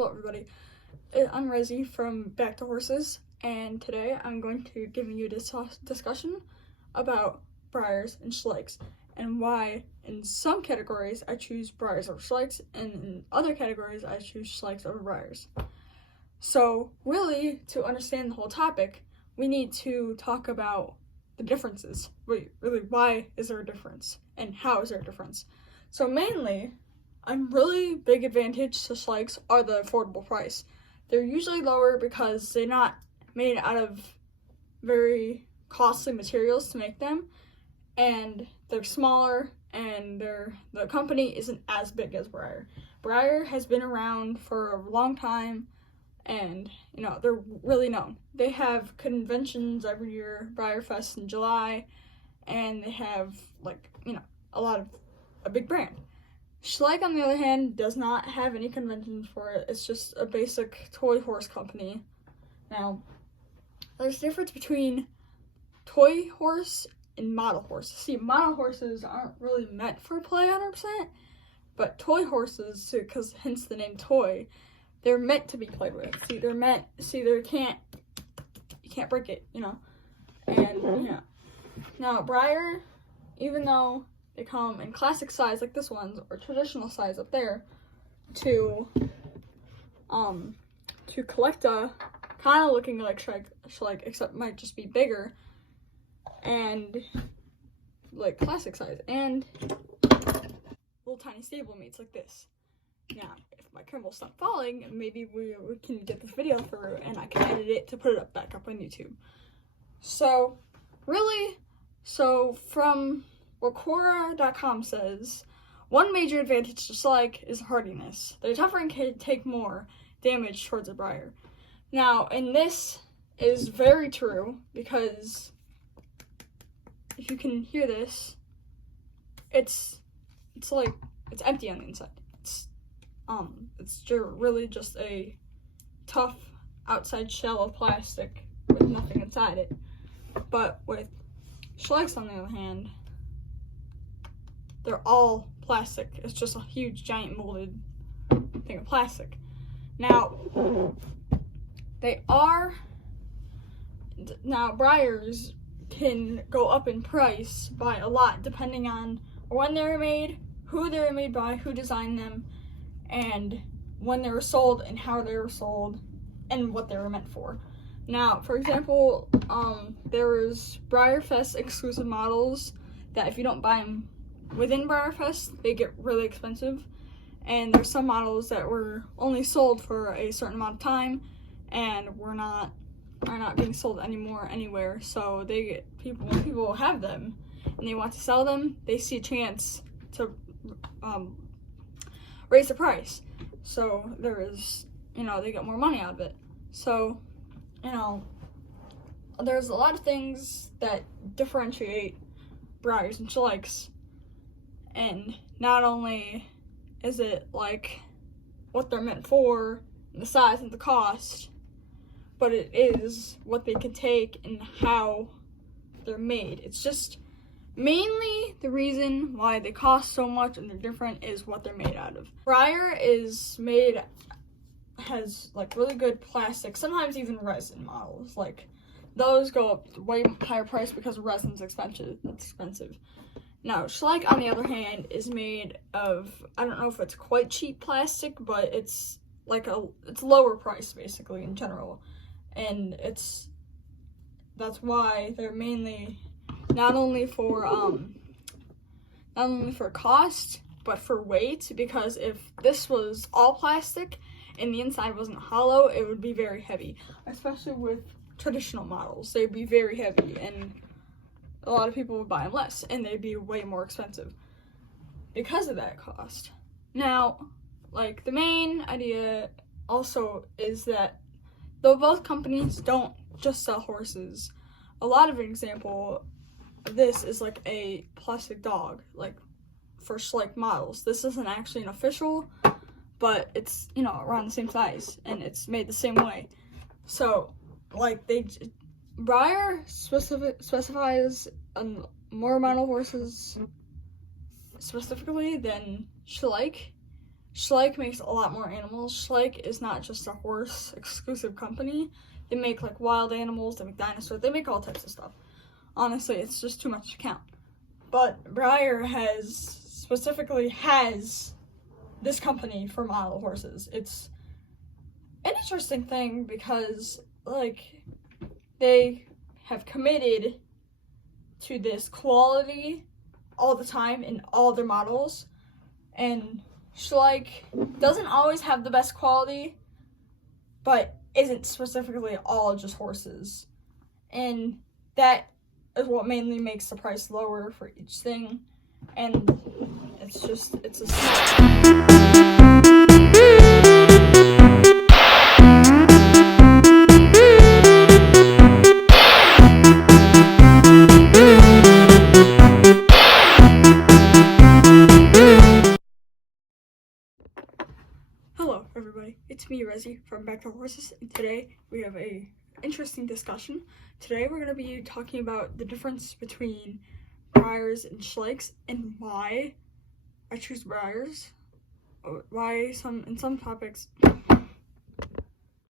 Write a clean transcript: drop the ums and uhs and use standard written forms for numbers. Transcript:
Hello everybody, I'm Rezi from Back to Horses, and today I'm going to give you this discussion about Breyers and schleichs, and why in some categories I choose Breyers over schleichs, and in other categories I choose schleichs over Breyers. So really, to understand the whole topic, we need to talk about the differences. Really, why is there a difference, and how is there a difference? So mainly, a really big advantage to schleichs are the affordable price. They're usually lower because they're not made out of very costly materials to make them, and they're smaller, and the company isn't as big as Breyer. Breyer has been around for a long time, and they're really known. They have conventions every year, Breyer Fest in July, and they have a big brand. Schleich, on the other hand, does not have any conventions for it. It's just a basic toy horse company. Now, there's a difference between toy horse and model horse. See, model horses aren't really meant for play 100%, but toy horses, because hence the name toy, they're meant to be played with. You can't break it, And, Now, Breyer, even though they come in classic size like this one's, or traditional size up there, to collecta, kind of looking like schleich, except might just be bigger, and like classic size, and little tiny stable meets like this. Now, if my camera will stop falling, maybe we can get this video through, and I can edit it to put it back up on YouTube. So, from what Quora.com says, one major advantage to schleich is hardiness. They're tougher and can take more damage towards a Breyer. Now, and this is very true, because if you can hear this, it's empty on the inside. It's really just a tough outside shell of plastic with nothing inside it. But with schleichs, on the other hand, they're all plastic. It's just a huge, giant molded thing of plastic. Now, Breyers can go up in price by a lot depending on when they were made, who they were made by, who designed them, and when they were sold, and how they were sold, and what they were meant for. Now, for example, there was Breyer Fest exclusive models that if you don't buy them within Breyer Fest, they get really expensive, and there's some models that were only sold for a certain amount of time, and are not being sold anymore anywhere. So when people have them and they want to sell them, they see a chance to raise the price. So they get more money out of it. So there's a lot of things that differentiate Breyers and schleichs. And not only is it like what they're meant for, the size and the cost, but it is what they can take and how they're made. It's just mainly the reason why they cost so much and they're different is what they're made out of. Breyer has really good plastic, sometimes even resin models. Like those go up way higher price because resin's expensive. That's expensive. Now, schleich, on the other hand, is made of, I don't know if it's quite cheap plastic, but it's lower price basically in general. And that's why they're mainly not only for cost, but for weight, because if this was all plastic and the inside wasn't hollow, it would be very heavy, especially with traditional models. They'd be very heavy, and a lot of people would buy them less, and they'd be way more expensive because of that cost. Now, the main idea also is that though both companies don't just sell horses, a lot of an example of this is a plastic dog, for schleich models. This isn't actually an official, but it's, around the same size, and it's made the same way. So, Breyer specifies more model horses specifically than schleich, Schleich makes a lot more animals. Schleich is not just a horse exclusive company. They make like wild animals, they make dinosaurs, they make all types of stuff. Honestly, it's just too much to count. But Breyer specifically has this company for model horses. It's an interesting thing because like they have committed to this quality all the time in all their models, and Schleich doesn't always have the best quality, but isn't specifically all just horses, and that is what mainly makes the price lower for each thing. And it's a Hello everybody, it's me Rezi from Back to Horses, and today we have a interesting discussion. Today we're going to be talking about the difference between Breyers and Schleichs and why I choose Breyers. Why in some topics